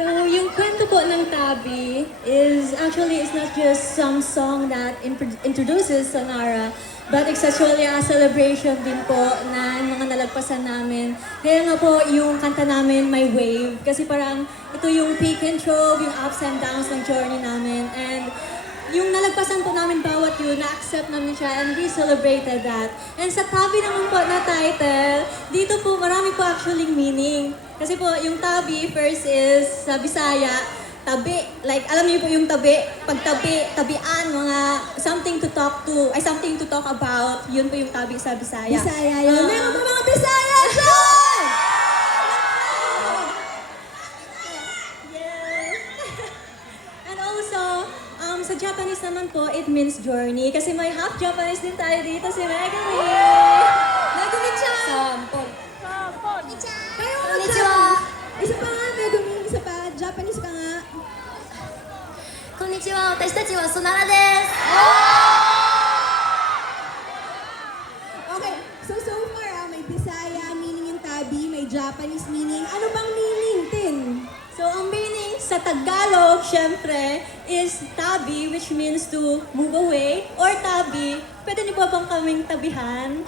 So, yung kwento po ng Tabi is actually it's not just some song that introduces Sonara, but it's actually a celebration din po na mga nalagpasan namin. Kaya nga po yung kanta namin may wave kasi parang ito yung peak and trough, yung ups and downs ng journey namin. And yung nalagpasan po namin bawat yun, na-accept namin siya and we celebrated that. And sa Tabi naman po na title, dito po marami po actually meaning. Kasi po yung Tabi first is sa Bisaya, tabi. Like alam niyo po yung tabi, pagtabi, tabian, mga something to talk to, ay something to talk about. Yun po yung Tabi sa Bisaya. Bisaya yun. Meron pa mga Bisaya dyan! Yes. And also, sa Japanese naman po, it means journey. Kasi may half Japanese din tayo dito, si Megumi. Megumi-chan! Sampol. Kayo nga Konnichiwa. Isa pa nga, Megumi. Isa pa. Japanese ka nga. こんにちは、私たちはソナラです。 Okay, so far, may Bisaya meaning yung Tabi, may Japanese meaning. Ano bang meaning, Tin? So, ang meaning sa Tagalog, syempre, is tabi, which means to move away, or tabi. Pwede niyo po bang kaming tabihan?